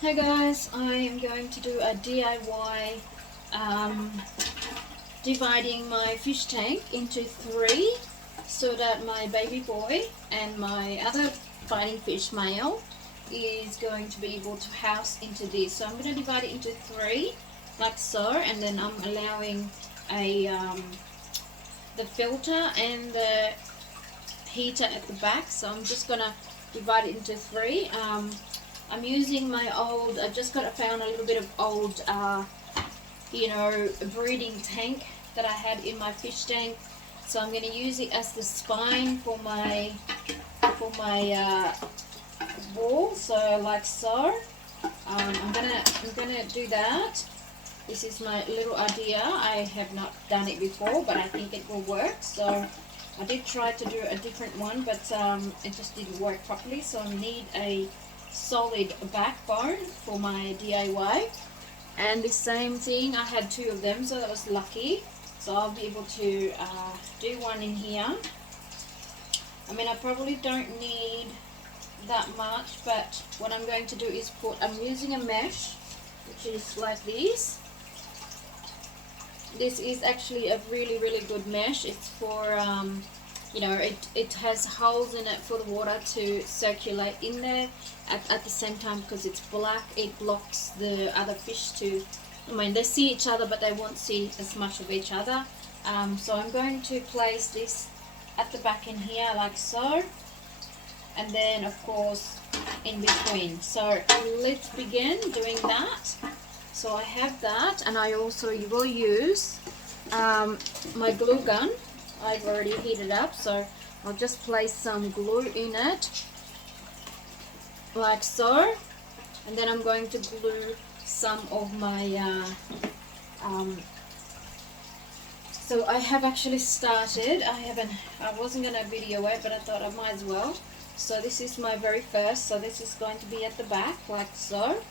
Hey guys, I am going to do a DIY dividing my fish tank into three so that my baby boy and my other fighting fish male is going to be able to house into this. So I'm going to divide it into three like so, and then I'm allowing a the filter and the heater at the back. So I'm just going to divide it into three. I'm using my old, I just found a little bit of old, breeding tank that I had in my fish tank. So I'm going to use it as the spine for my wall. So like so, I'm gonna do that. This is my little idea. I have not done it before, but I think it will work. So I did try to do a different one, but it just didn't work properly. So I need a solid backbone for my DIY. And the same thing, I had two of them, so that was lucky. So I'll be able to do one in here. I mean, I probably don't need that much, but what I'm going to do is I'm using a mesh, which is like this. This is actually a really, really good mesh. It's for, it has holes in it for the water to circulate in there. At the same time, because it's black, it blocks the other fish they see each other, but they won't see as much of each other. So I'm going to place this at the back in here like so, and then of course in between. So let's begin doing that. So I have that, and I also will use my glue gun. I've already heated up, so I'll just place some glue in it like so, and then I'm going to glue some of my so I have actually started. I wasn't gonna video it, but I thought I might as well. So this is my very first, so this is going to be at the back like so,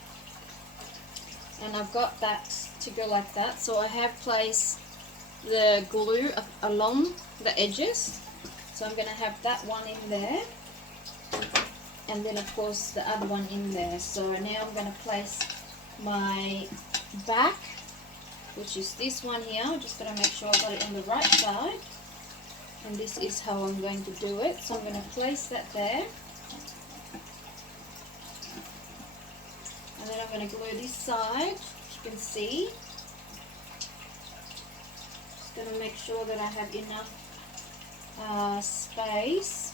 and I've got that to go like that. So I have placed the glue along the edges, so I'm gonna have that one in there, and then of course the other one in there. So now I'm going to place my back, which is this one here. I'm just going to make sure I got it on the right side, and this is how I'm going to do it. So I'm going to place that there, and then I'm going to glue this side, as you can see. Just going to make sure that I have enough space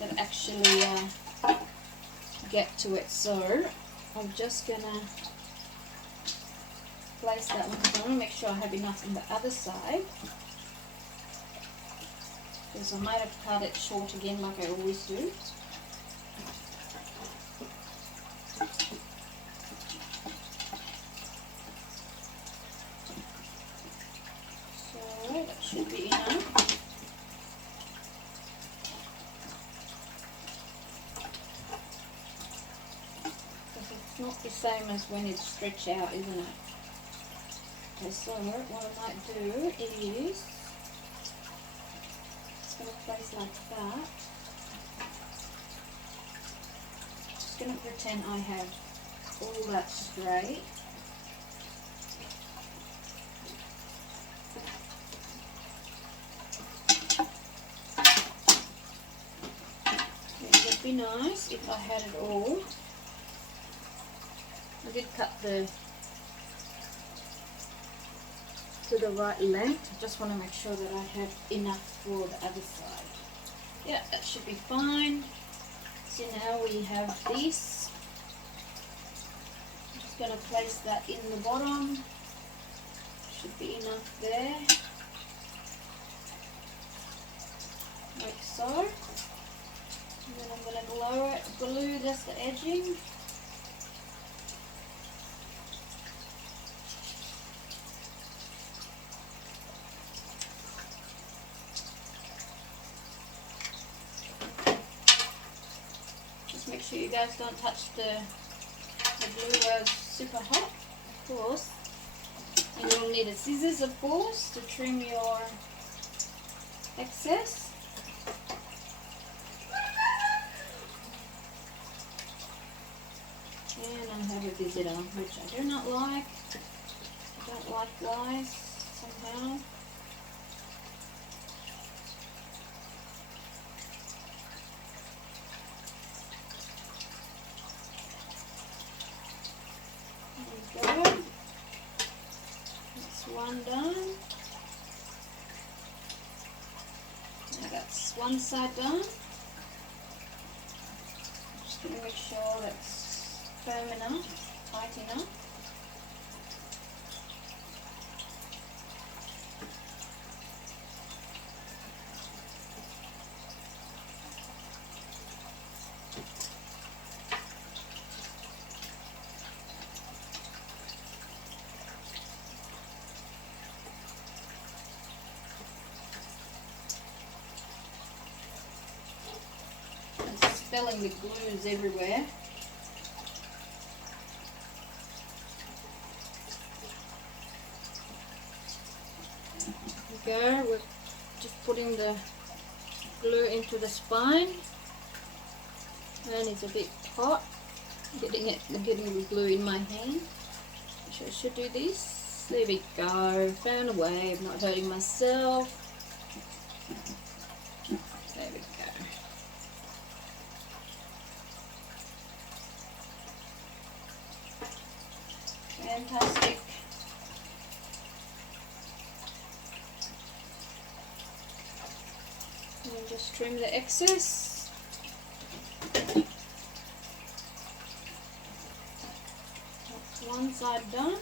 that actually get to it. So I'm just gonna place that one. So I want to make sure I have enough on the other side, because I might have cut it short again like I always do. So that should be enough. It's not the same as when it's stretched out, isn't it? Okay, so what I might do is just going to place like that. Just going to pretend I have all that straight. It would be nice if I had it all. I did cut to the right length. I just want to make sure that I have enough for the other side. Yeah, that should be fine. So now we have this. I'm just going to place that in the bottom. Should be enough there. Like so. And then I'm going to glue just the edging. Make sure you guys don't touch the glue while it's super hot, of course. And you'll need a scissors, of course, to trim your excess. And I have a visitor, which I do not like. I don't like flies somehow. There we go. That's one done. Now that's one side done. Just going to make sure that's firm enough, tight enough. Spilling the glues everywhere. There we go. We're just putting the glue into the spine, and it's a bit hot. Getting the glue in my hand. I should do this. There we go. Found a way of not hurting myself. There we go. Fantastic. And just trim the excess. That's one side done.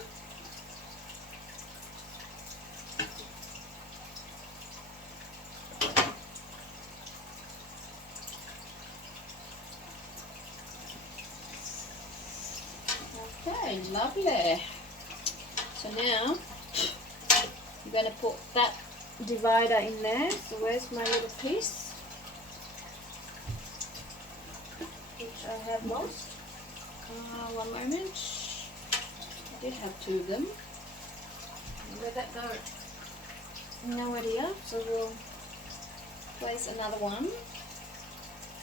Okay, lovely. So now I'm going to put that divider in there. So where's my little piece, which I have lost? One moment. I did have two of them. Where'd that go? No idea. So we'll place another one.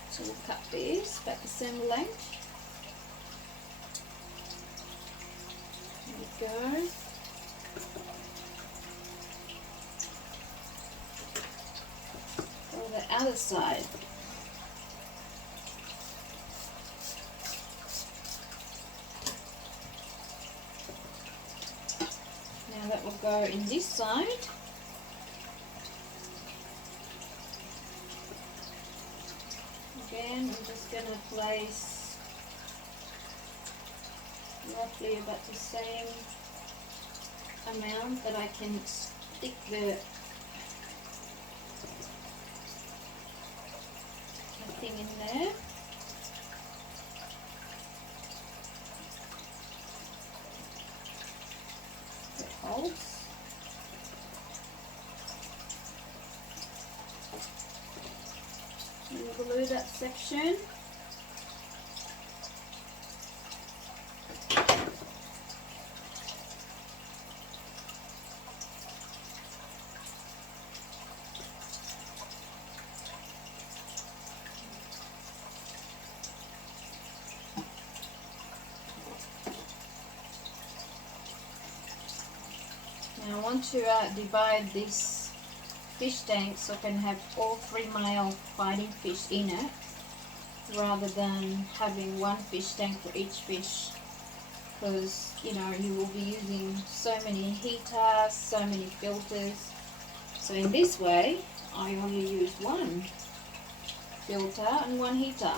So we'll cut this about the same length. There we go. For the other side. Now that will go in this side. Again, I'm just going to place roughly about the same amount that I can stick the thing in there. It holds. And glue that section. Now I want to divide this fish tank so I can have all 3 male fighting fish in it, rather than having one fish tank for each fish, because you know you will be using so many heaters, so many filters. So in this way I only use one filter and one heater.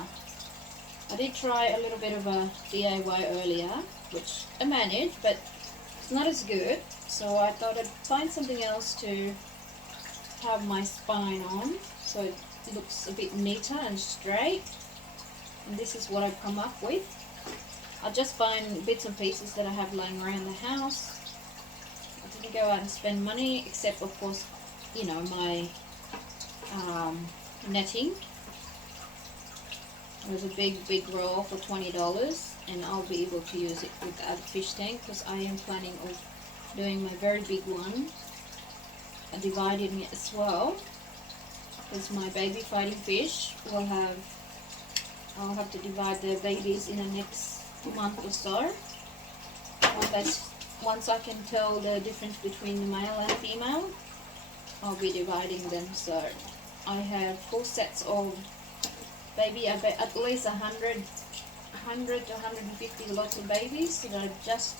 I did try a little bit of a DIY earlier, which I managed, but it's not as good, so I thought I'd find something else to have my spine on so it looks a bit neater and straight, and this is what I've come up with. I just find bits and pieces that I have lying around the house. I didn't go out and spend money, except of course, you know, my netting. It was a big roll for $20, and I'll be able to use it with the other fish tank, because I am planning of doing my very big one, dividing it as well, because my baby fighting fish will have, I'll have to divide the babies in the next month or so. Once I can tell the difference between the male and female, I'll be dividing them. So I have 4 sets of maybe at least 100 to 150 lots of babies that I just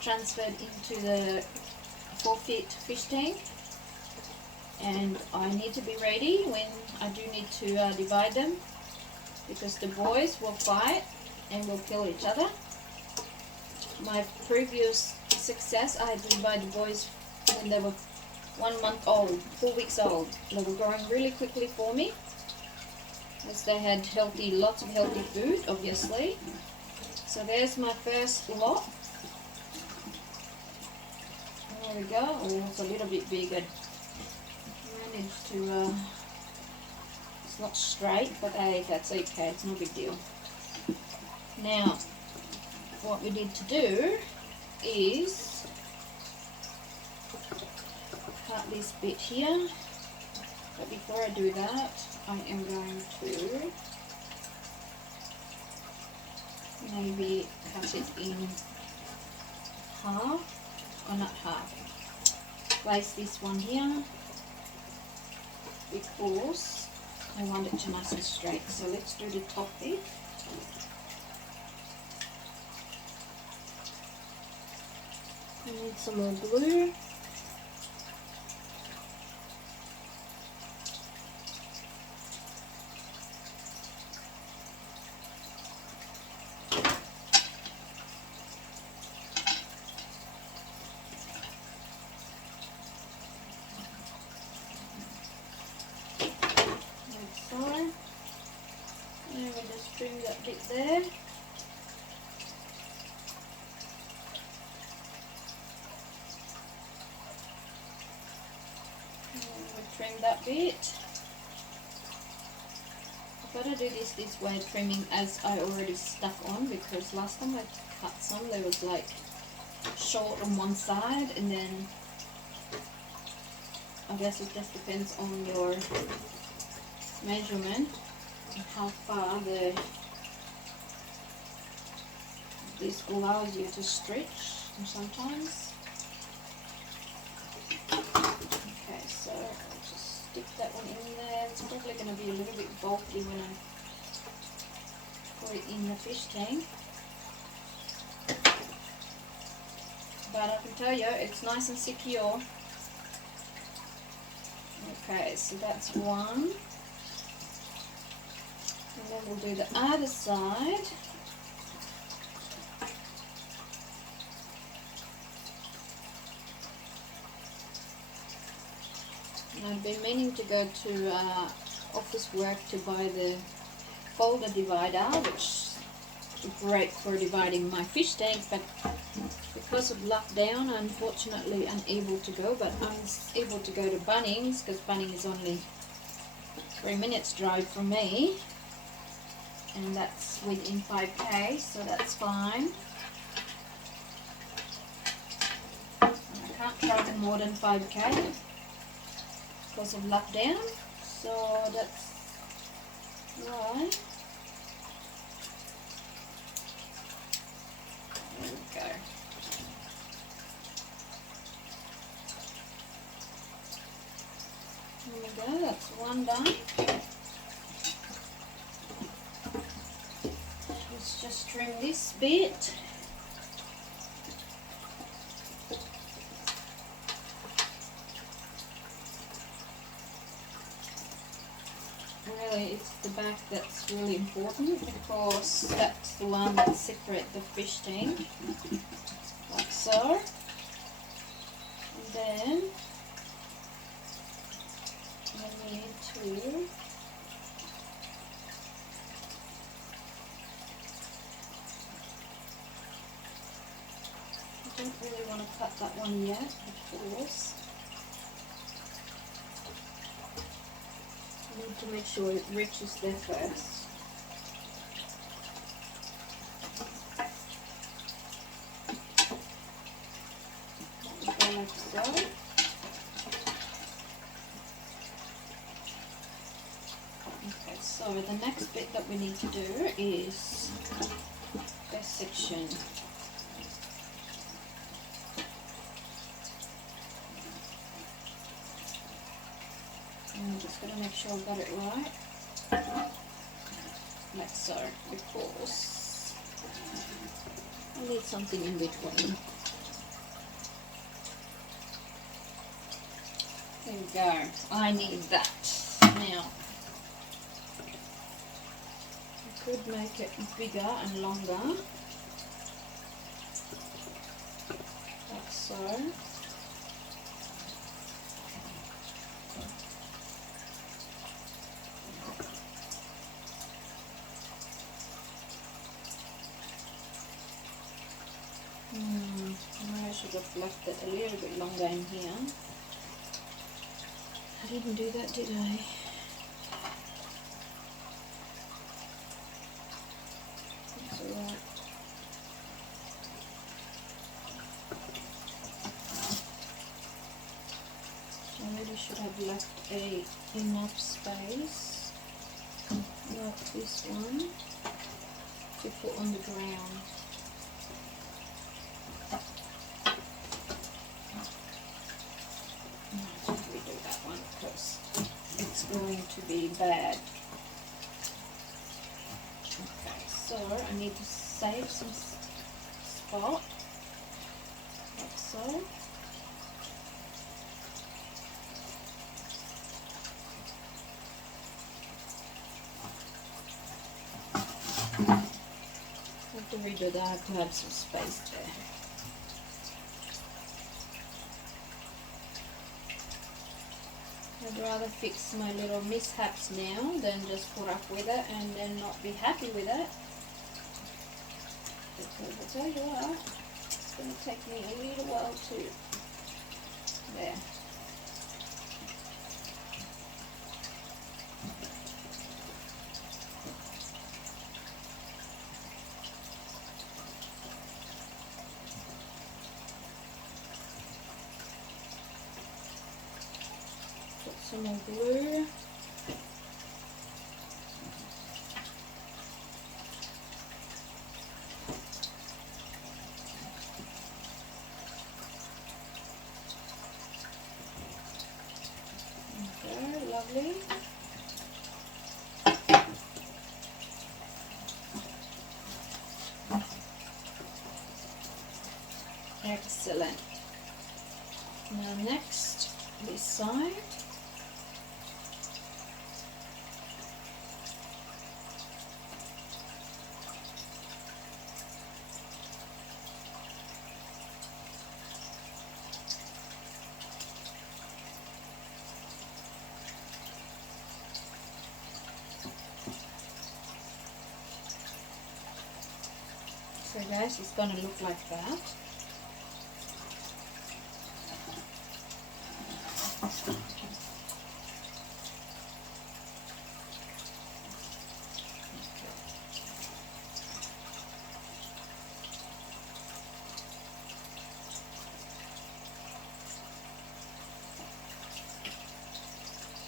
transferred into the 4-foot fish tank, and I need to be ready when I do need to divide them, because the boys will fight and will kill each other. My previous success, I had to divide the boys when they were 1 month old, 4 weeks old. They were growing really quickly for me, as they had lots of healthy food, obviously. So there's my first lot. There we go. Oh, it's a little bit bigger. Managed to, it's not straight, but hey, that's okay. It's no big deal. Now, what we need to do is cut this bit here. But before I do that, I am going to maybe cut it in half, or not half. Place this one here because I want it to nice and straight. So let's do the top bit. I need some more glue. And we just trim that bit there. Trim that bit. I've got to do this way trimming as I already stuck on, because last time I cut some there was like short on one side, and then I guess it just depends on your measurement and how far this allows you to stretch sometimes. Okay, so I'll just stick that one in there. It's probably going to be a little bit bulky when I put it in the fish tank, but I can tell you it's nice and secure. Okay, so that's one, and then we'll do the other side. I've been meaning to go to office work to buy the folder divider, which is great for dividing my fish tank, but because of lockdown I'm unfortunately unable to go, but I'm able to go to Bunnings, because Bunnings is only 3 minutes drive from me, and that's within 5k, so that's fine. And I can't travel more than 5k. Because of lockdown, so that's why. There we go. There we go, that's one done. Let's just trim this bit. Really, it's the back that's really important, because that's the one that separates the fish tank, like so. And then I need to I don't really want to cut that one yet, of course. I need to make sure it reaches there first. Go like so. Okay, so the next bit that we need to do is this section. And I'm just going to make sure I've got it right, like so, because I need something in between. There we go, I need that. Now, I could make it bigger and longer, like so. I should have left it a little bit longer in here. I didn't do that, did I? That's alright. I really should have left enough space, like this one, to put on the ground. Going to be bad. Okay, so I need to save some spot, like so. I have to redo that. I have to have some space there. I'd rather fix my little mishaps now than just put up with it and then not be happy with it. Because I tell you what, it's going to take me a little while to, there. Some more glue. Okay, lovely. Excellent. Now next, this side. So guys, it's going to look like that.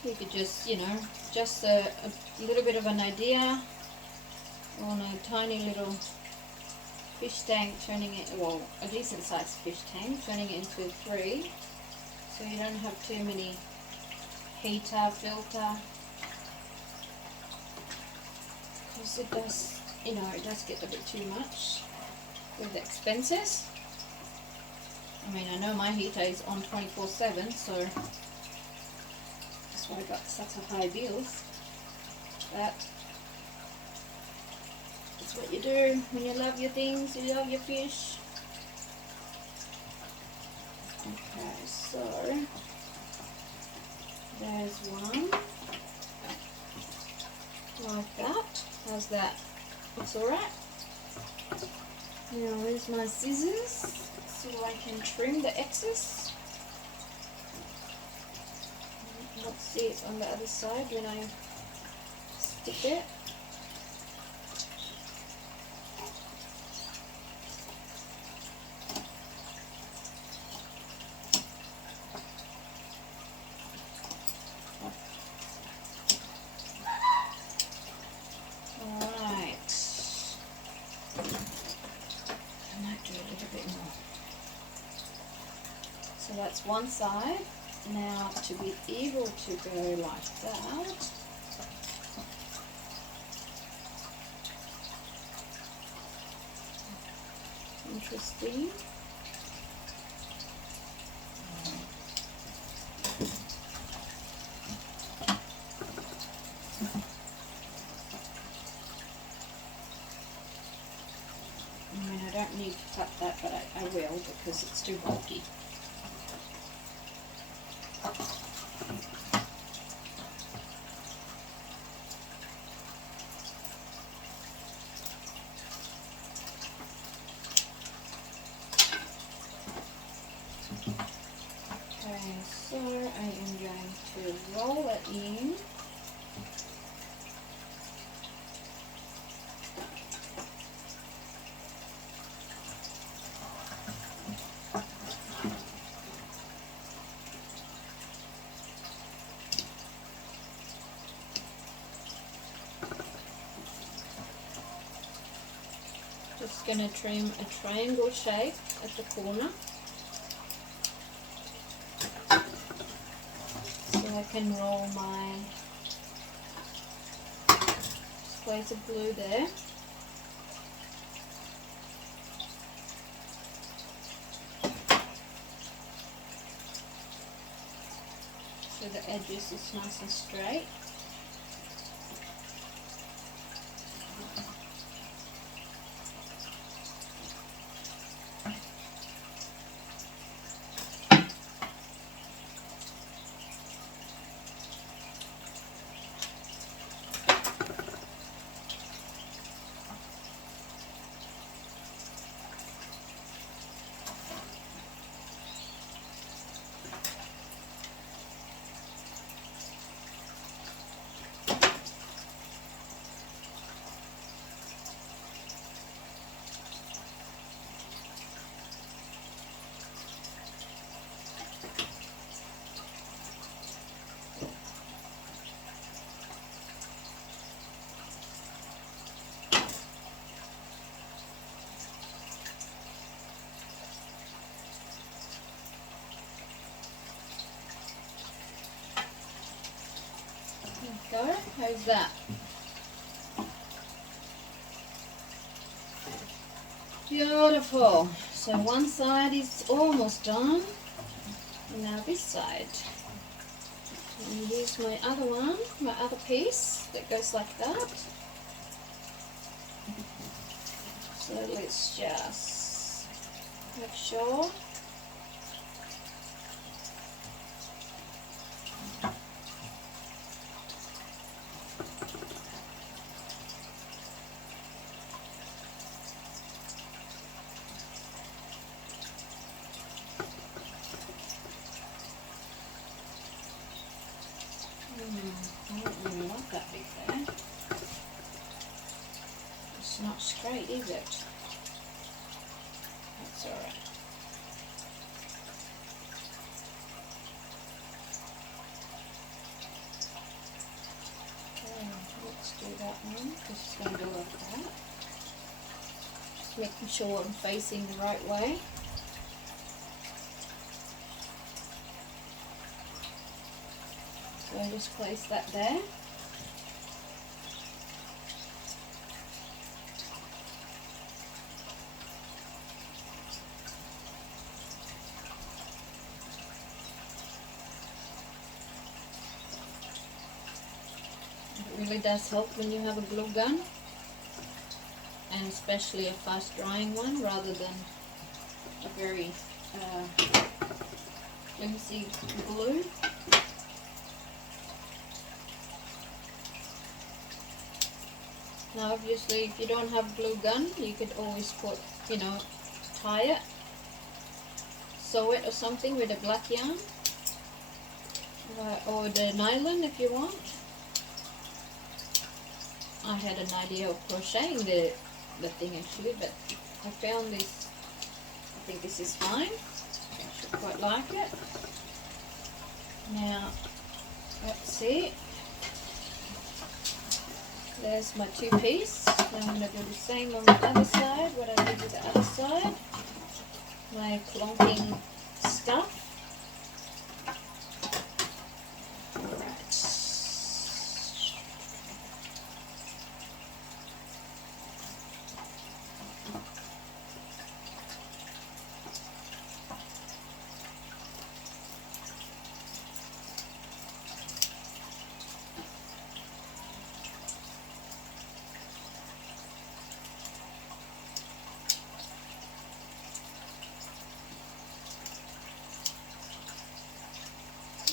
You could just, you know, just a little bit of an idea on a tiny little fish tank, turning it, well, a decent sized fish tank, turning it into 3, so you don't have too many heater, filter, because it does, you know, it does get a bit too much with the expenses. I mean, I know my heater is on 24/7, so that's why I got such a high bills, but that's what you do when you love your things, you love your fish. Okay, so there's one, like that. How's that? Looks alright. Now where's my scissors so I can trim the excess? Let's see it on the other side when I stick it. might do a little bit more. So that's one side. Now to be able to go like that, interesting. I mean, I don't need to cut that, but I will because it's too bulky. Okay, so I am going to roll it in. Just going to trim a triangle shape at the corner so I can roll my squares of glue there. So the edges is nice and straight. Go. How's that? Beautiful. So one side is almost done. Now this side. And here's my other one, my other piece that goes like that. So let's just make sure. I don't really want that big there. It's not straight, is it? That's alright. Okay, let's do that one. Just going to go like that. Just making sure I'm facing the right way. So I just place that there. It really does help when you have a glue gun, and especially a fast drying one rather than a very flimsy glue. Now obviously if you don't have glue gun, you could always put, tie it, sew it or something with a black yarn, or the nylon if you want. I had an idea of crocheting the thing actually, but I found this, I think this is fine. I should quite like it. Now, let's see. There's my two piece. Now I'm going to do the same on the other side, what I did with the other side. my clunking stuff. Alright.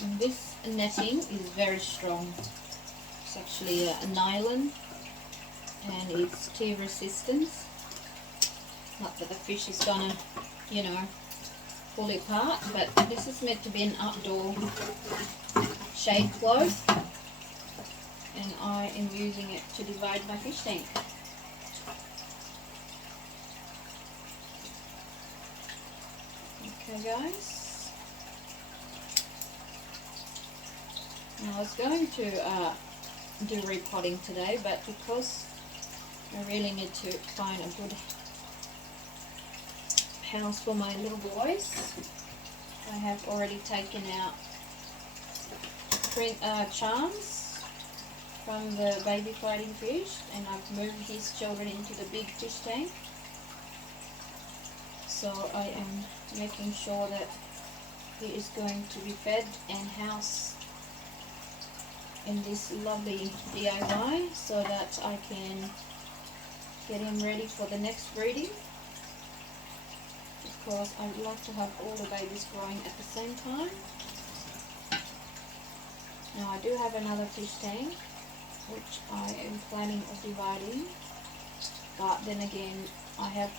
And this netting is very strong. It's actually a nylon, and it's tear resistance. Not that the fish is gonna, you know, pull it apart, but this is meant to be an outdoor shade cloth, and I am using it to divide my fish tank. Okay guys, now I was going to do repotting today, but because I really need to find a good house for my little boys, I have already taken out charms from the baby fighting fish, and I've moved his children into the big fish tank. So I am making sure that he is going to be fed and housed in this lovely DIY so that I can get him ready for the next breeding, because I would like to have all the babies growing at the same time. Now I do have another fish tank which I am planning of dividing, but then again I have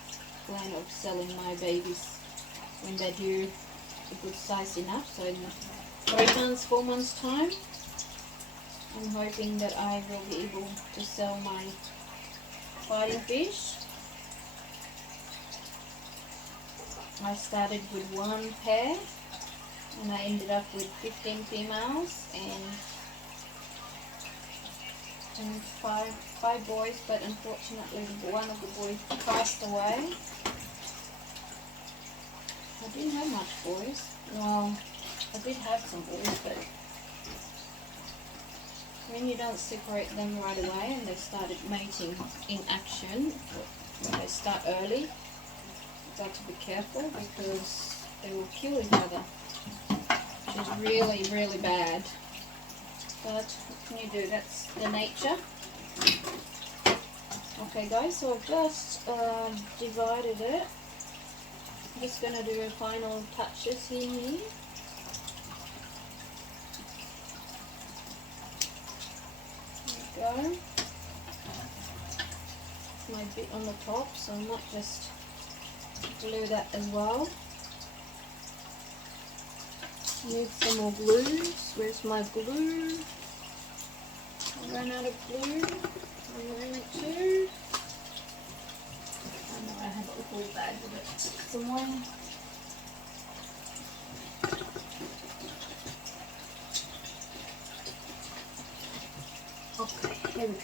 plan of selling my babies when they do a good size enough. So in 3 months, 4 months time, I'm hoping that I will be able to sell my fighting fish. I started with 1 pair and I ended up with 15 females and 5 boys, but unfortunately one of the boys passed away. I didn't have much boys. Well, I did have some boys, but when you don't separate them right away and they started mating in action, when they start early, you've got to be careful because they will kill each other, which is really, really bad. But what can you do? That's the nature. Okay guys, so I've just divided it. I'm just going to do a final touches in here. There we go. My bit on the top, so I might just glue that as well. Need some more glues. Where's my glue? I ran out of glue. I'm going to. I know I have a whole bag of it somewhere. Okay, here we go.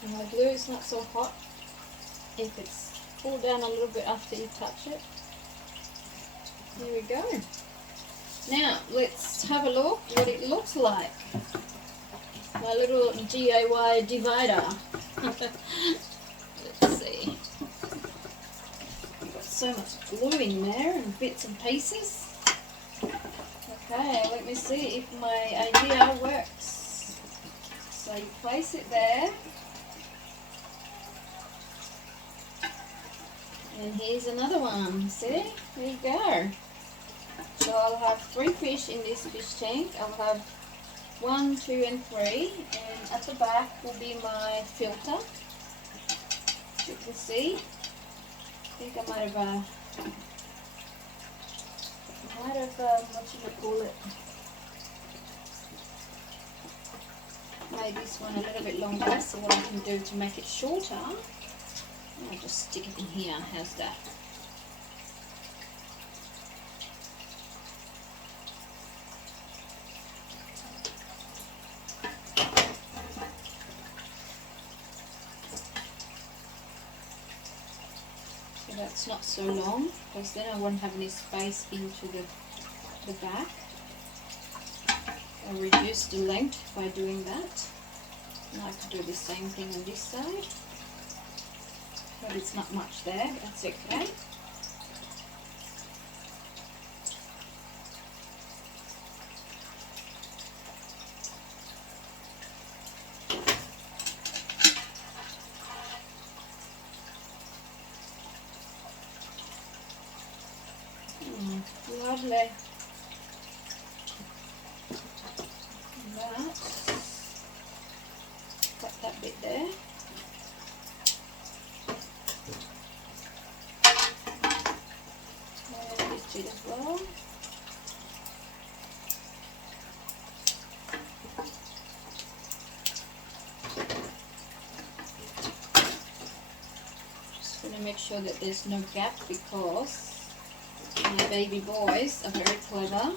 And my glue is not so hot if it's pulled down a little bit after you touch it. Here we go. Now let's have a look what it looks like. My little DIY divider. Let's see. I've got so much glue in there and bits and pieces. Okay, let me see if my idea works. So you place it there. And here's another one, see? There you go. So I'll have 3 fish in this fish tank. I'll have 1, 2, and 3, and at the back will be my filter. As you can see, I think I might have what should I call it? Made this one a little bit longer, so what I can do to make it shorter, I'll just stick it in here. How's that? So that's not so long, because then I won't have any space into the back. I'll reduce the length by doing that. And I can do the same thing on this side. But it's not much there, that's okay. Lovely. Cut that bit there. And this bit as well. Just going to make sure that there's no gap, because my baby boys are very clever.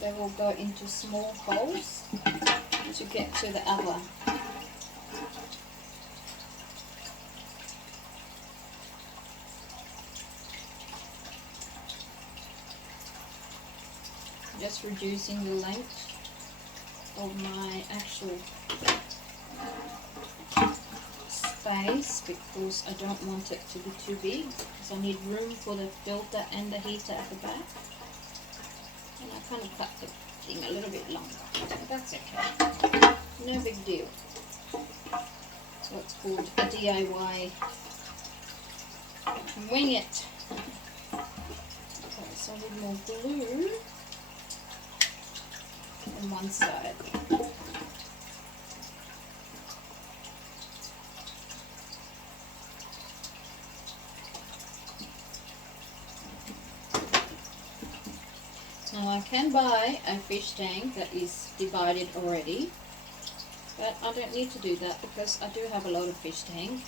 They will go into small holes to get to the other. Just reducing the length of my actual space, because I don't want it to be too big, because I need room for the filter and the heater at the back. And I kind of cut the thing a little bit longer, but that's okay, no big deal. It's what's called a DIY wing it. Okay, so I need more glue on one side. Now I can buy a fish tank that is divided already, but I don't need to do that, because I do have a lot of fish tank.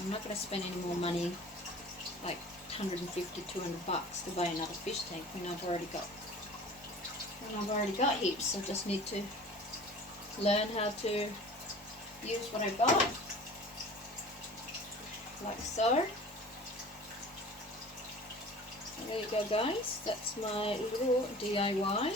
I'm not going to spend any more money, like 150, 200 bucks to buy another fish tank when I've already got heaps. I just need to learn how to use what I got, like so. There you go, guys, that's my little DIY.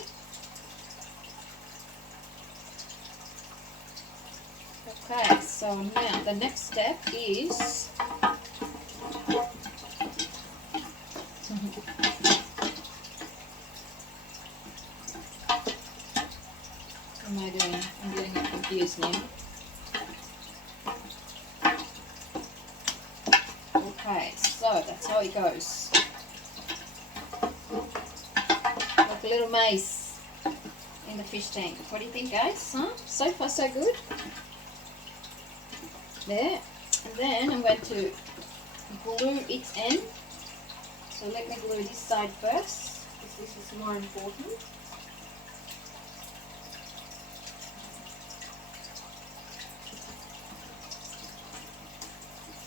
Okay, so now the next step is what am I doing? I'm getting confused now. Okay, so that's how it goes. Like a little maze in the fish tank. What do you think, guys? Huh? So far so good. There. And then I'm going to glue its end. So let me glue this side first, because this is more important.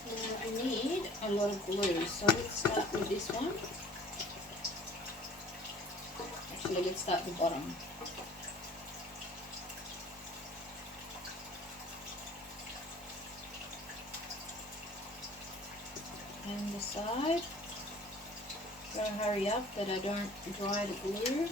Now I need a lot of glue, so let's start with this one. Actually, let's start the bottom. And the side. Gotta hurry up that I don't dry the glue.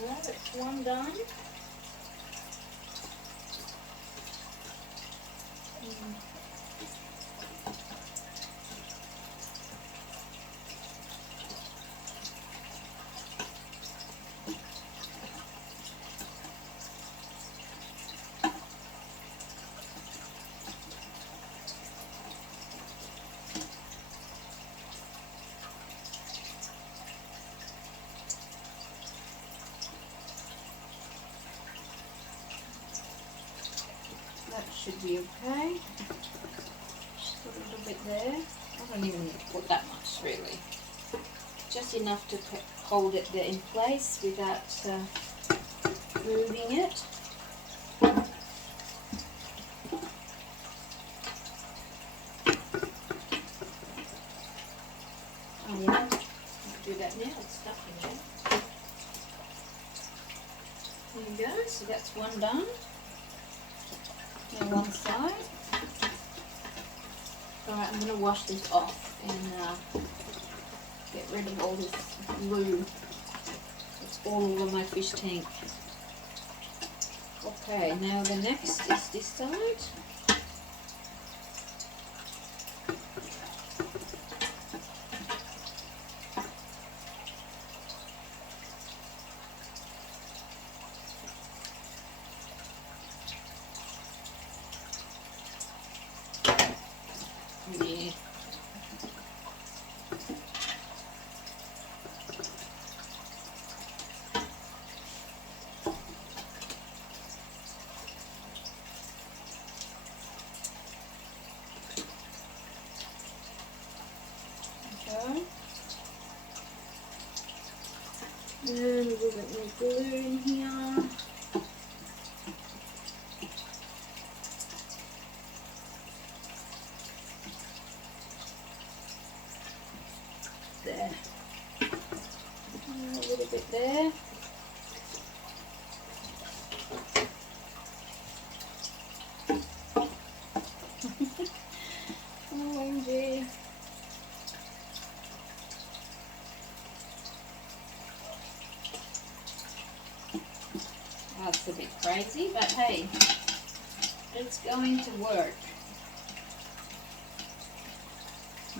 Well, that's one done. should be okay. Just put a little bit there. I don't even need to put that much really. Just enough to hold it there in place without moving it. Oh yeah, I'll do that now, it's stuck in there. There you go, so that's one done. Now one side. Alright, I'm going to wash this off and get rid of all this glue. It's all over my fish tank. Okay, now the next is this side. Yeah. Okay. Then we'll get more glue in here. There. A little bit there. OMG. That's a bit crazy, but hey, it's going to work.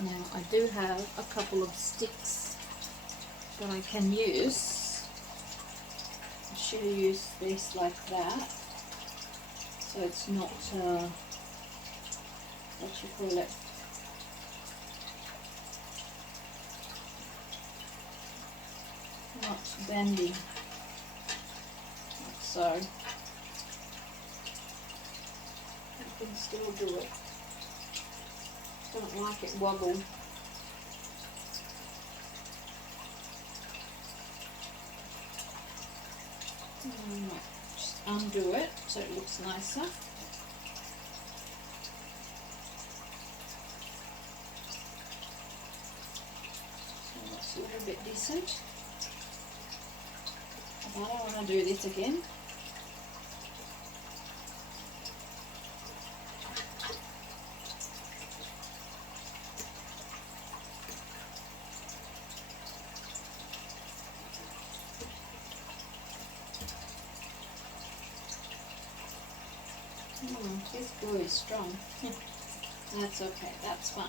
Now I do have a couple of sticks that I can use. I should have used this like that, so it's not, what you call it, not bending, like so. I can still do it. Don't like it wobble. Just undo it so it looks nicer. So that's a little bit decent. I don't want to do this again. This glue is strong. That's okay, that's fine.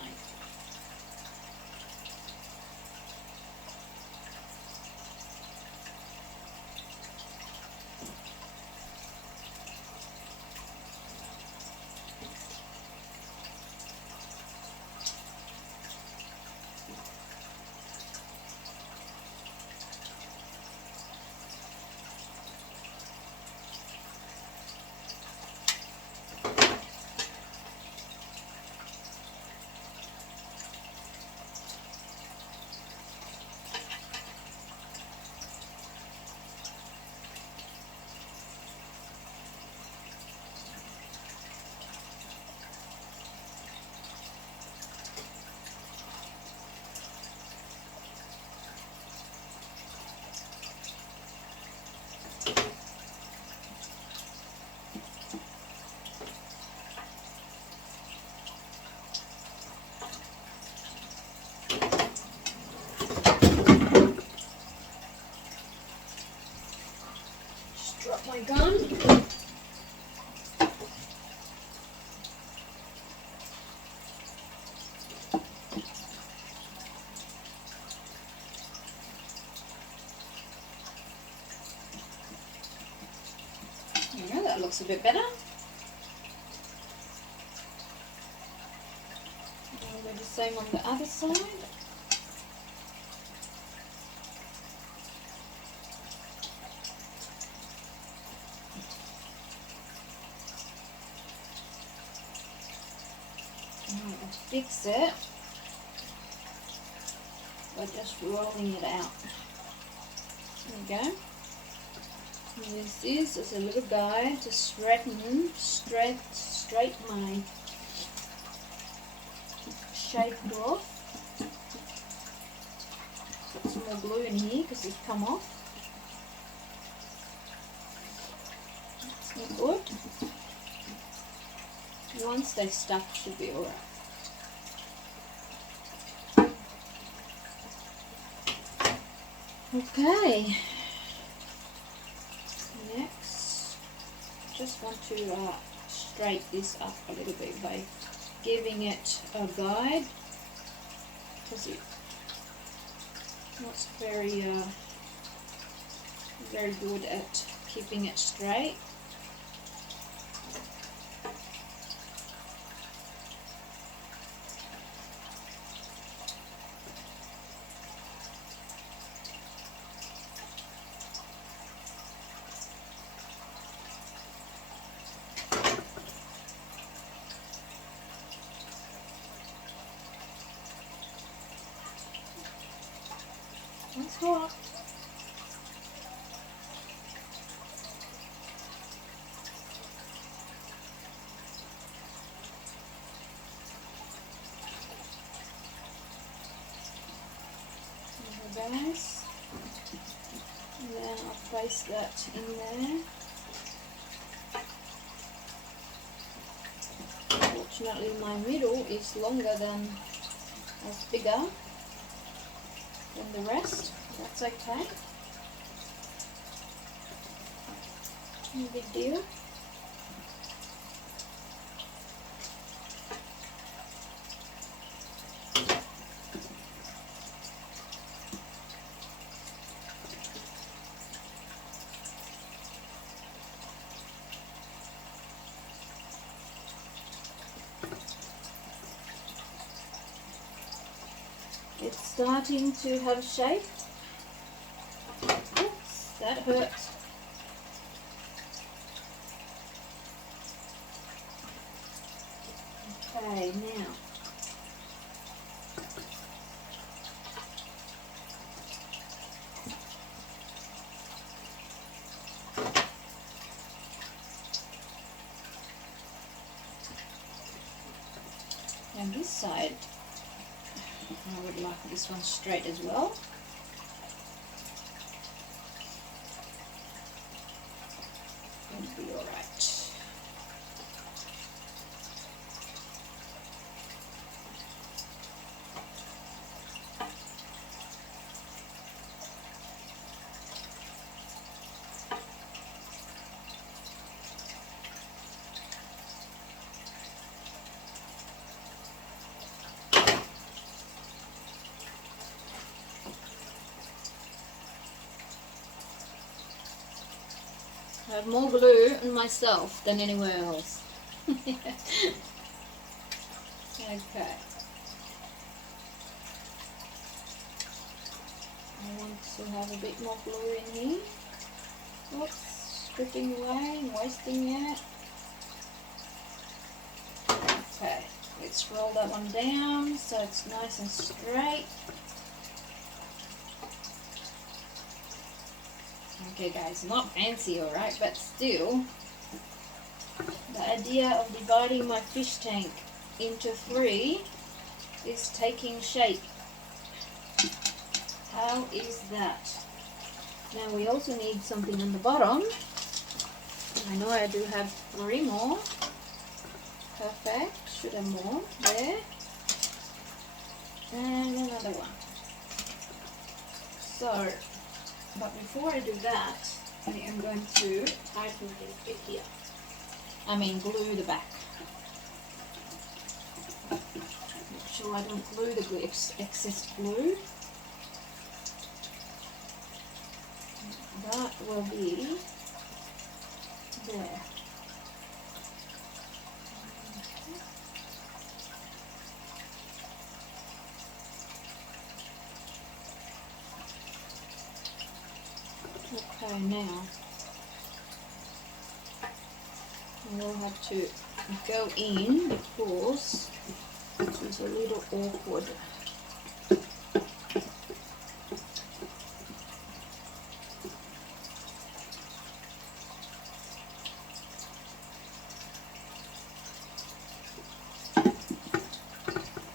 Drop my gun. Yeah, that looks a bit better. I'll do the same on the other side. I'm going to fix it by just rolling it out. There we go. And this is just a little guide to straighten my shape off. Put some more glue in here because it's come off. That's not good. Once they stuck, should be alright. Okay. Next, just want to straighten this up a little bit by giving it a guide because it's not very good at keeping it straight. That's hot. There, guys. And then I'll place that in there. Unfortunately, my middle is longer than, bigger than the rest. That's okay. No big deal. It's starting to have shape. Oops, that hurts. Okay, now and this side, I would like this one straight as well. It'll be alright. I have more glue on myself than anywhere else. Okay. I want to have a bit more glue in here. Oops, stripping away and wasting it. Okay, let's roll that one down so it's nice and straight. Okay guys, not fancy, alright, but still, the idea of dividing my fish tank into 3 is taking shape. How is that? Now we also need something on the bottom. I know I do have 3 more. Perfect, should have more there. And another one. So, but before I do that, I am going to tighten this bit here. I mean glue the back. Make sure I don't glue the excess glue. That will be there. Okay, now we'll have to go in because awkward.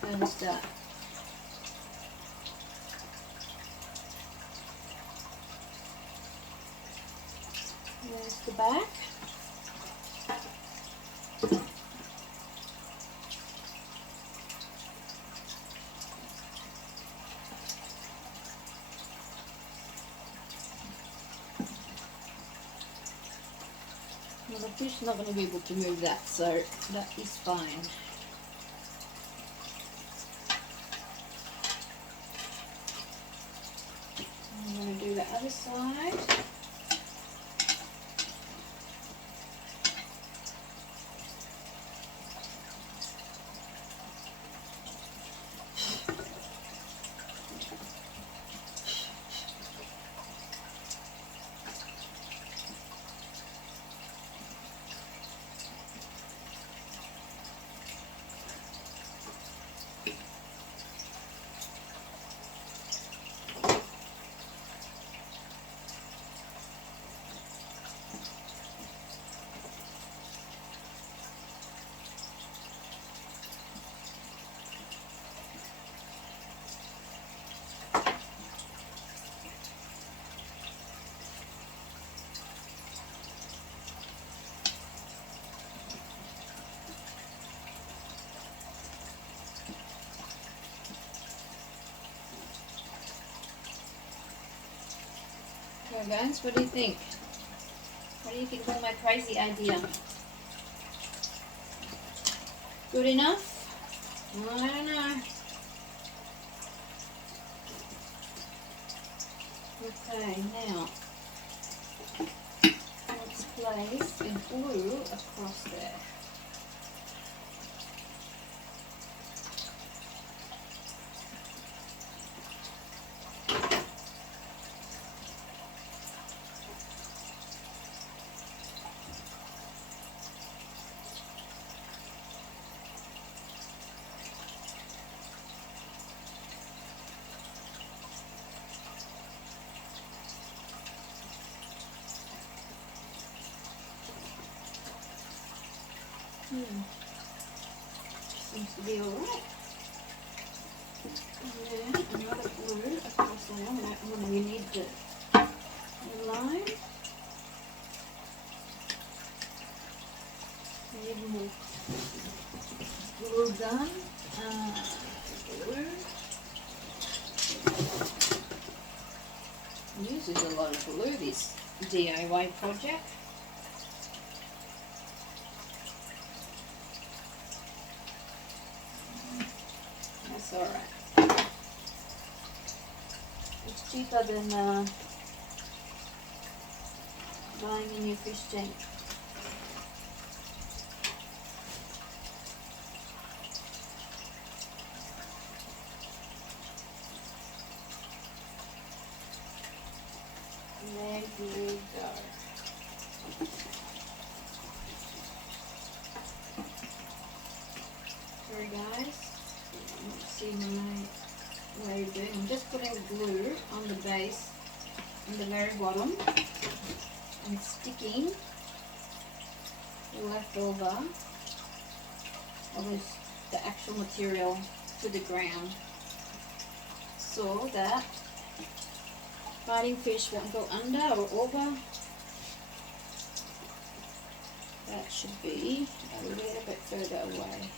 There's that. There's the back. Well, the fish is not going to be able to move that, so that is fine. I'm going to do the other side. Okay guys, what do you think? What do you think of my crazy idea? Good enough? I don't know. Okay, now let's place a glue across there. Seems to be alright. And then another glue across there. I'm going to need the line. Need more glue gun. Glue. Uses a lot of glue, this DIY project. That's alright. It's cheaper than buying a new fish tank. There you go. Sorry guys, let's see my way of doing. I'm just putting the glue on the base, on the very bottom, and sticking the leftover of the actual material to the ground, so that fighting fish won't go under or over. That should be a little bit further away.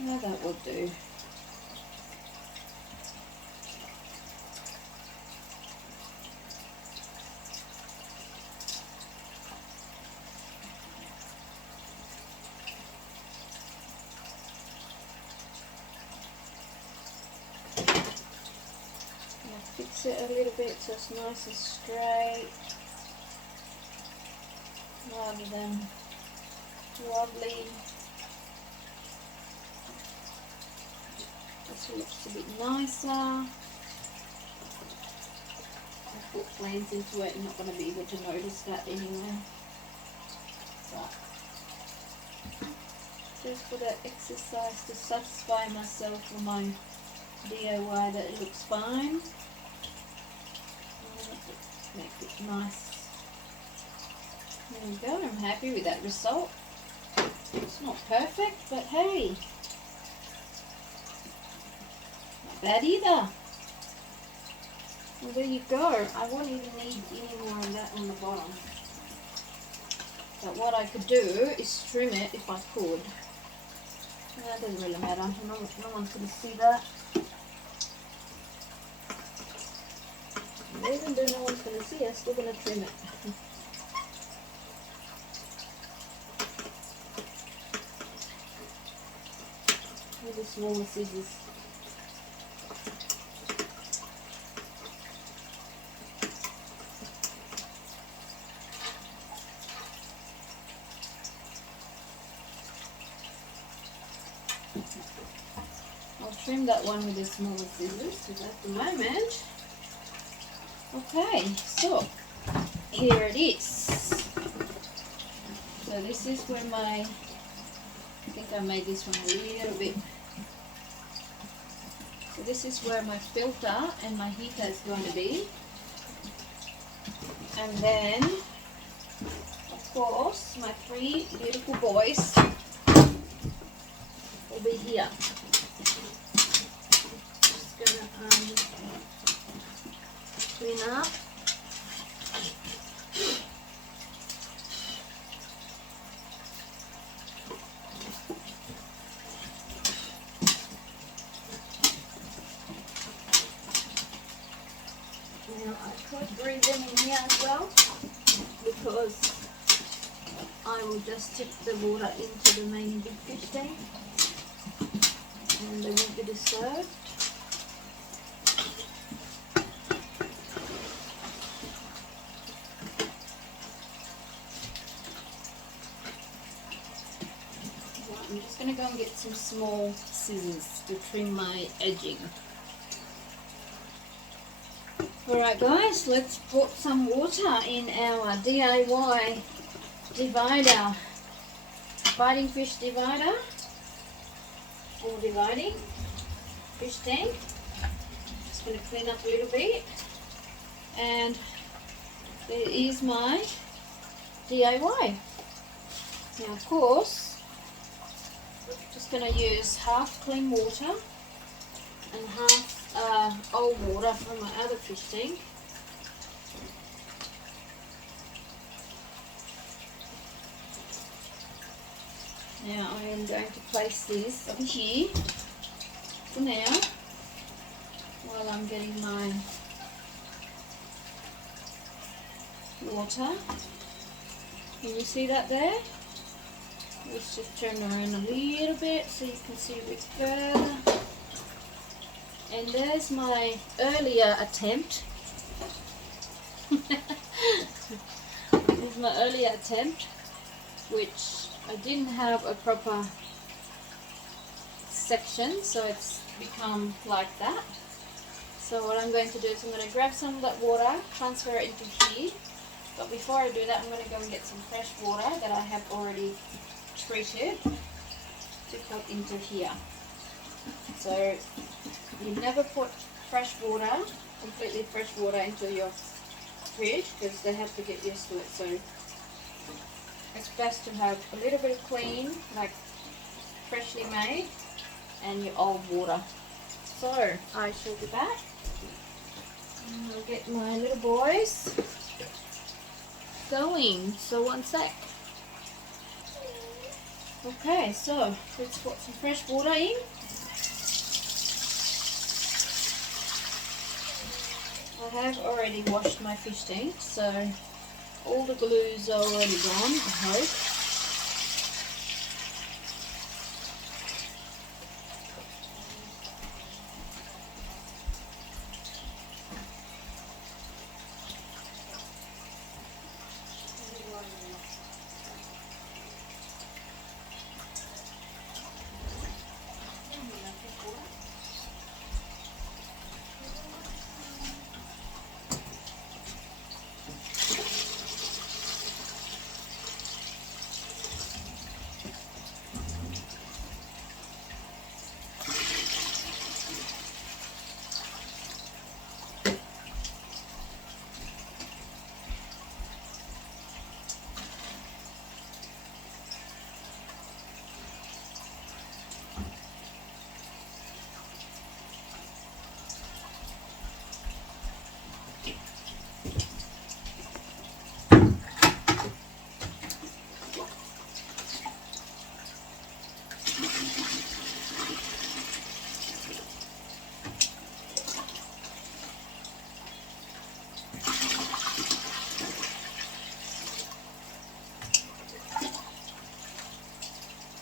Yeah, that will do. Fix it a little bit so it's nice and straight, rather than wobbly. This looks a bit nicer. I put plants into it, you're not going to be able to notice that anyway. But Just for that exercise to satisfy myself for my DIY that it looks fine. Make it nice. There we go, I'm happy with that result. It's not perfect, but hey, not bad either. Well, there you go. I won't even need any more of that on the bottom. But what I could do is trim it if I could. That doesn't really matter. No one's going to see that. Even though no one's going to see, I'm still going to trim it. With the smaller scissors. I'll trim that one with the smaller scissors because at the moment. Okay, so here it is. So this is where I think I made this one a little bit. So this is where my filter and my heater is going to be. And then, of course, my 3 beautiful boys will be here. Just gonna clean up. Now I could bring them in here as well because I will just tip the water into the main big fish tank and they won't be disturbed. I'm just going to go and get some small scissors to trim my edging. Alright guys, let's put some water in our DIY divider, biting fish divider, or dividing fish tank. Just going to clean up a little bit. And there is my DIY. Now of course, just going to use half clean water and half old water from my other fish tank. Now I am going to place this over here for now while I'm getting my water. Can you see that there? Let's just turn around a little bit so you can see a bit further. And there's my earlier attempt. This is my earlier attempt, which I didn't have a proper section, so it's become like that. So what I'm going to do is I'm going to grab some of that water, transfer it into here. But before I do that, I'm going to go and get some fresh water that I have already treated to put into here. So you never put fresh water, completely fresh water into your fridge because they have to get used to it. So it's best to have a little bit of clean, like freshly made, and your old water. So I shall be back. And I'll get my little boys going. So one sec. Okay, so let's put some fresh water in. I have already washed my fish tank, so all the glues are already gone, I hope.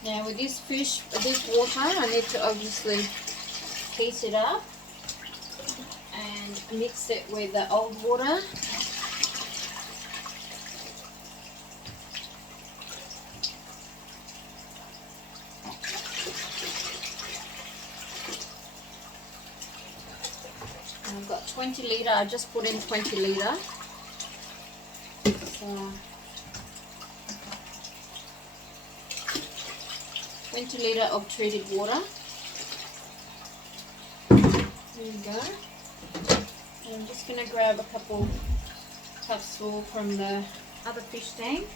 Now with this fish, this water, I need to obviously heat it up and mix it with the old water. And I've got 20 litre, I just put in 20 litre. So 20 litre of treated water. There you go. And I'm just going to grab a couple cups full from the other fish tank.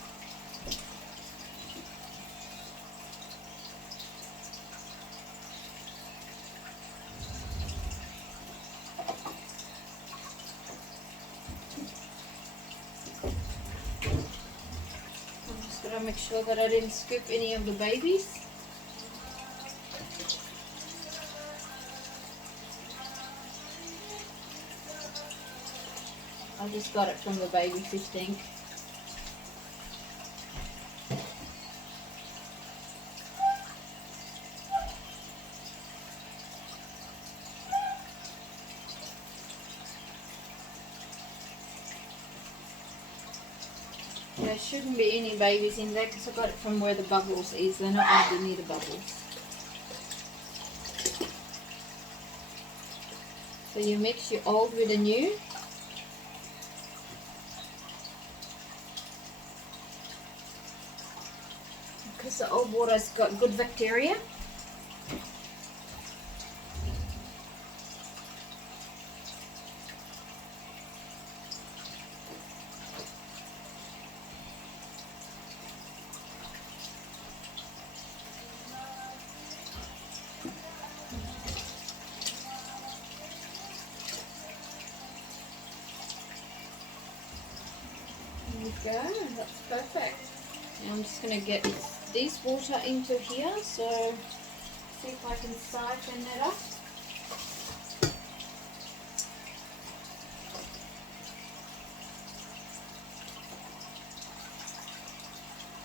I'm just going to make sure that I didn't scoop any of the babies. I just got it from the baby fish tank. There shouldn't be any babies in there because I got it from where the bubbles is. They're not hardly near the bubbles. So you mix your old with the new. Because the old water's got good bacteria. There we go, that's perfect. Now I'm just going to get this water into here, so see if I can siphon it up.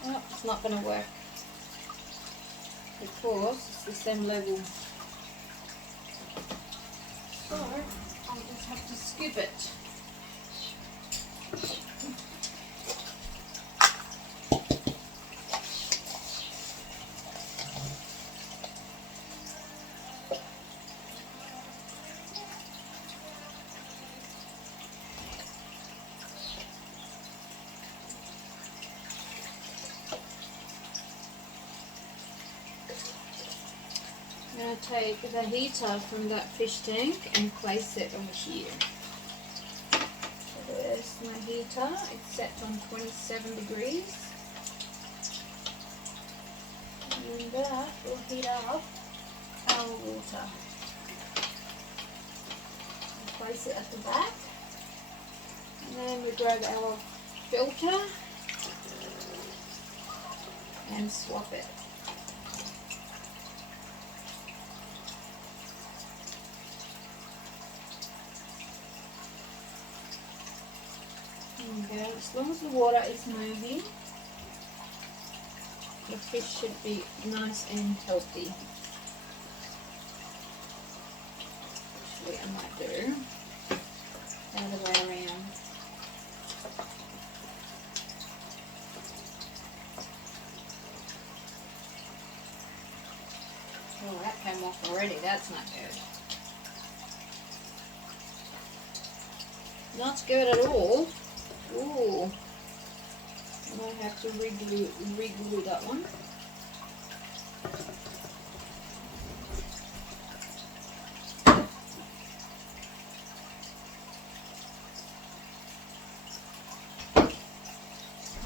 Oh, it's not going to work because it's the same level. So I'll just have to scoop it. I'm going to take the heater from that fish tank and place it over here. So there's my heater, it's set on 27 degrees. And that will heat up our water. We'll place it at the back. And then we grab our filter and swap it. Okay, as long as the water is moving, the fish should be nice and healthy. Actually, I might do the other way around. Oh, that came off already. That's not good. Not good at all. Ooh. I might have to re-glue that one.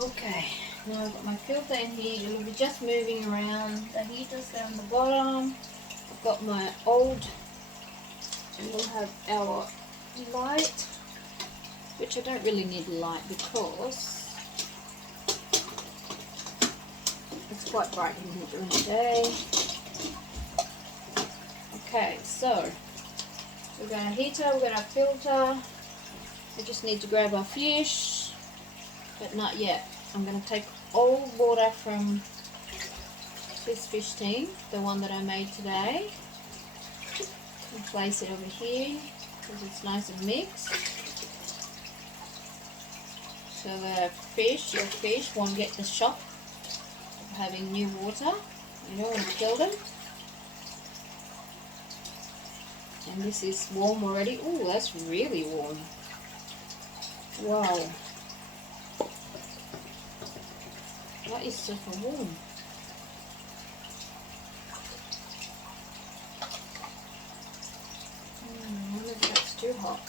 Okay, now I've got my filter in here. It'll be just moving around. The heater's down the bottom. I've got my old, and we'll have our light, which I don't really need light because it's quite bright in here during the day. Okay, so we've got our heater, we've got our filter. We just need to grab our fish, but not yet. I'm going to take old water from this fish tank, the one that I made today. And place it over here because it's nice and mixed. So the fish, your fish, won't get the shock of having new water. You don't want to kill them. And this is warm already. Oh, that's really warm. Wow. That is super warm. I wonder if that's too hot.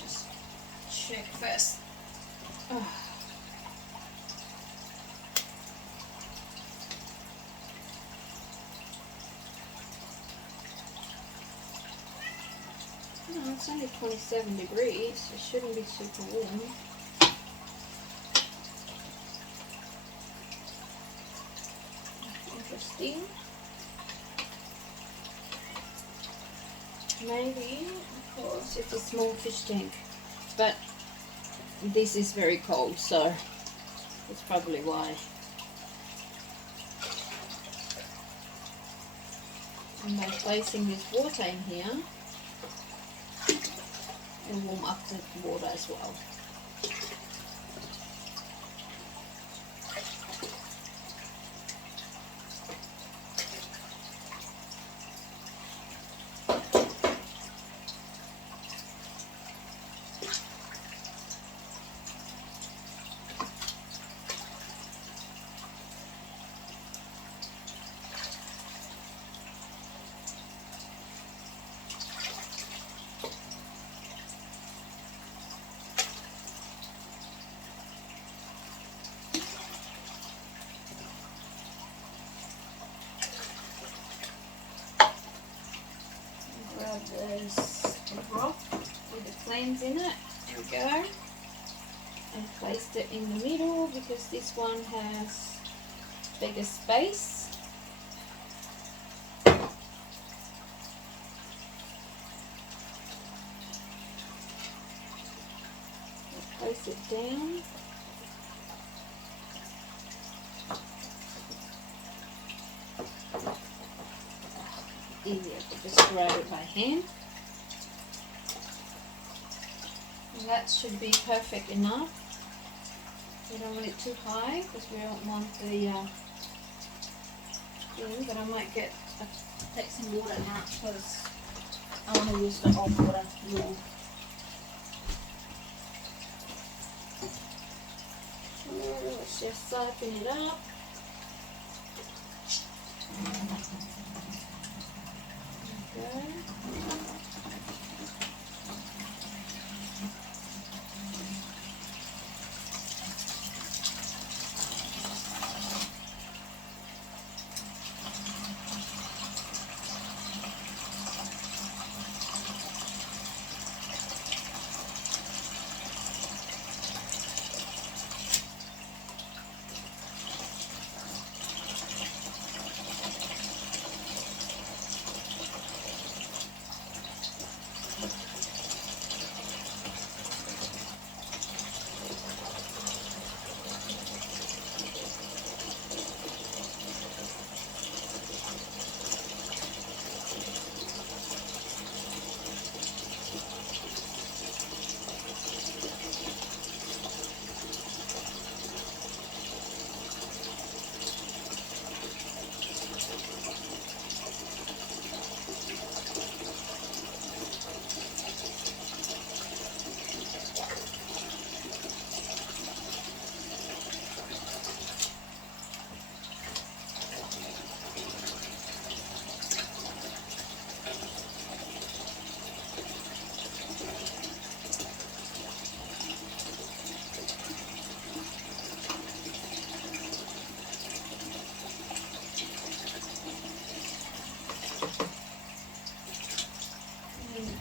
Just check first. Oh. No, it's only 27 degrees. It shouldn't be super warm. Interesting. Maybe because it's a small fish tank, but this is very cold, so that's probably why. And by placing this water in here, it'll warm up the water as well. There's a rock with the clams in it. There we go. And placed it in the middle because this one has bigger space. Place it down. Easier to just grab it by hand. And that should be perfect enough. We don't want it too high because we don't want the thing, but I might take some water out because I want to use the hot water more. Let's just siphon it up. Okay.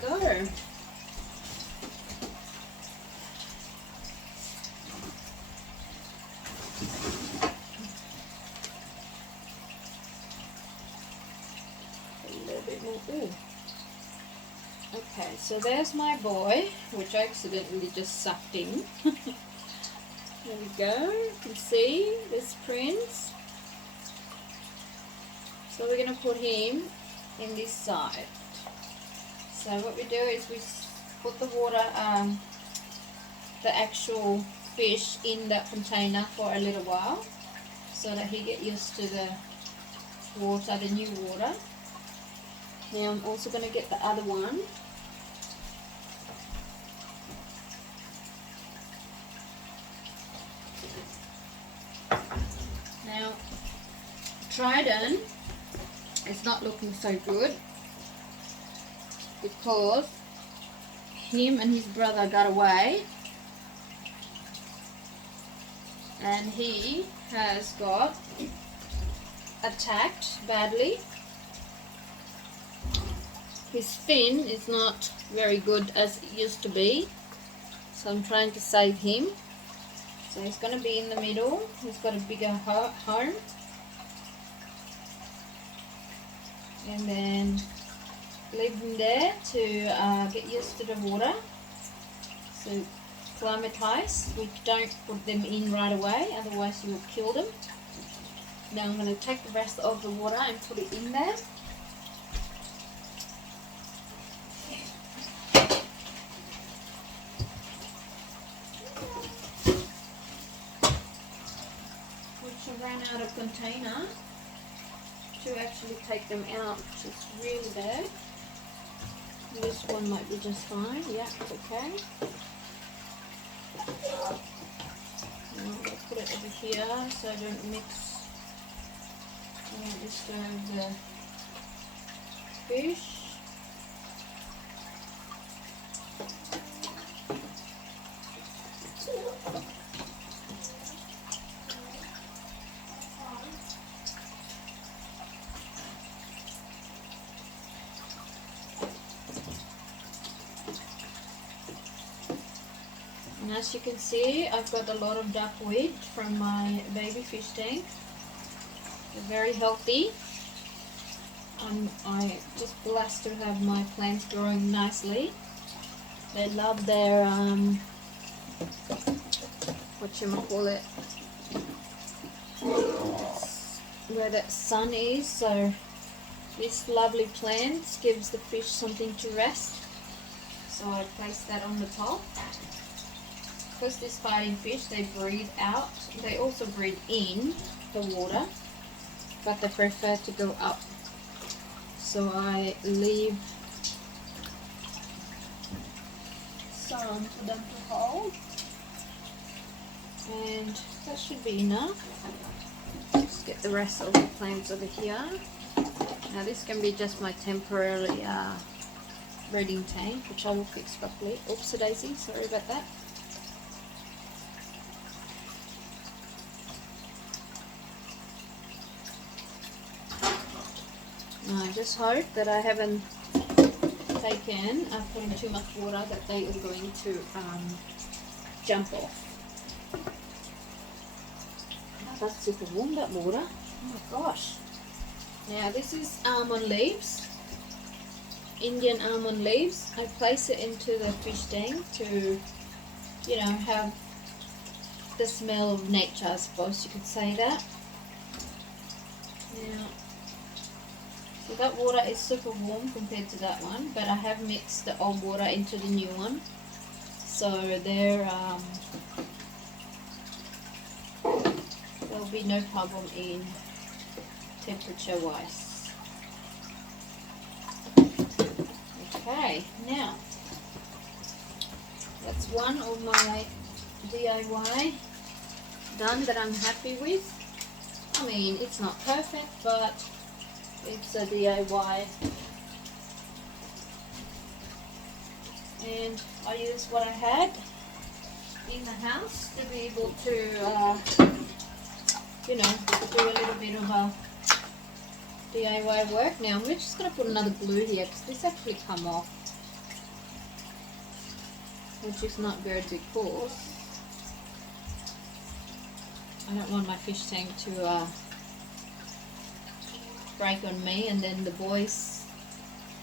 Go. A little bit more. Ooh. Okay, so there's my boy, which I accidentally just sucked in. There we go. You can see this prince. So we're going to put him in this side. So what we do is we put the water, the actual fish in that container for a little while so that he get used to the water, the new water. Now I'm also going to get the other one. Now Trident is not looking so good because him and his brother got away and he has got attacked badly. His fin is not very good as it used to be, so I'm trying to save him. So he's going to be in the middle. He's got a bigger home. And then leave him there to get used to the water. So climatize. We don't put them in right away, otherwise you will kill them. Now I'm going to take the rest of the water and put it in there. I ran out of container to actually take them out, which is really bad. This one might be just fine. Yeah, it's okay. Now I'll put it over here so I don't mix. I won't disturb the fish. And as you can see, I've got a lot of duckweed from my baby fish tank. They're very healthy. I'm just blessed to have my plants growing nicely. They love their whatchamacallit, where the sun is, so this lovely plant gives the fish something to rest. So I place that on the top. Because these fighting fish, they breathe out. They also breathe in the water, but they prefer to go up. So I leave some for them to hold. And that should be enough. Let's get the rest of the plants over here. Now this can be just my temporarily breeding tank, which I will fix properly. Oops, daisy, sorry about that. I just hope that I haven't put in too much water that they are going to jump off. That's super warm, that water. Oh my gosh. Now this is almond leaves, Indian almond leaves. I place it into the fish tank to, you know, have the smell of nature, I suppose you could say that. Now, so that water is super warm compared to that one, but I have mixed the old water into the new one, so there'll be no problem in temperature wise. Okay, now that's one of my DIY done that I'm happy with. I mean, it's not perfect, but it's a DIY, and I used what I had in the house to be able to, you know, do a little bit of a DIY work. Now I'm just going to put another glue here because this actually come off, which is not good because I don't want my fish tank to break on me, and then the boys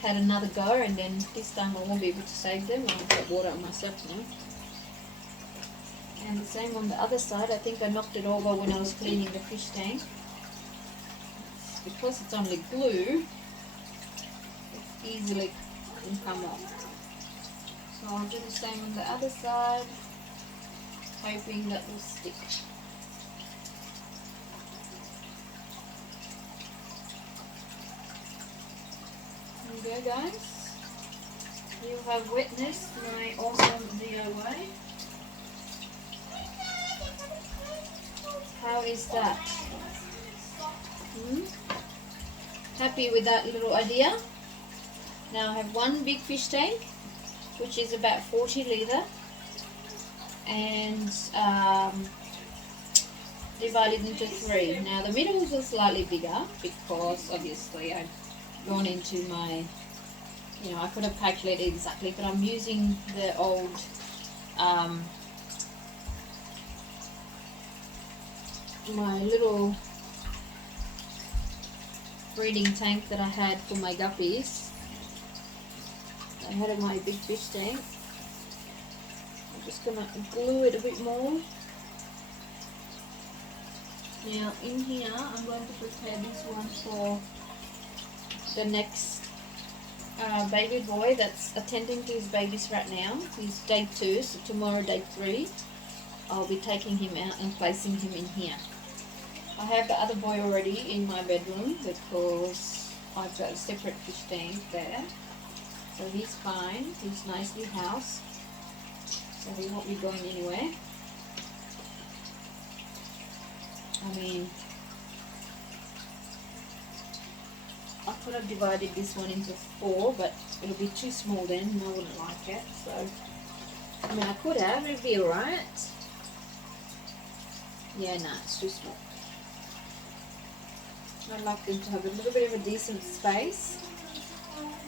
had another go, and then this time I won't be able to save them. I'll get water on myself now. And the same on the other side. I think I knocked it over when I was cleaning the fish tank. Because it's only glue, it easily can come off. So I'll do the same on the other side, hoping that will stick. There you go, guys. You have witnessed my awesome DIY. How is that? Happy with that little idea? Now I have one big fish tank, which is about 40 litre, and divided into 3. Now the middle is slightly bigger because obviously I've gone into my, I could have calculated exactly, but I'm using the old my little breeding tank that I had for my guppies. I had in my big fish tank. I'm just gonna glue it a bit more. Now in here I'm going to prepare this one for the next baby boy that's attending to his babies right now. He's day 2, so tomorrow day 3 I'll be taking him out and placing him in here. I have the other boy already in my bedroom because I've got a separate fish tank there. So he's fine, he's nicely housed, so he won't be going anywhere. I mean, I could have divided this one into 4, but it'll be too small then and I wouldn't like it. So, I mean, I could have, it'd be alright. Yeah, no, it's too small. I'd like them to have a little bit of a decent space,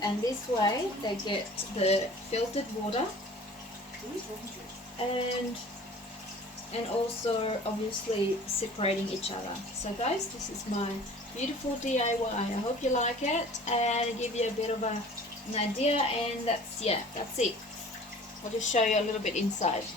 and this way they get the filtered water and also obviously separating each other. So guys, this is my beautiful DIY. I hope you like it and give you a bit of an idea, and that's it. I'll just show you a little bit inside.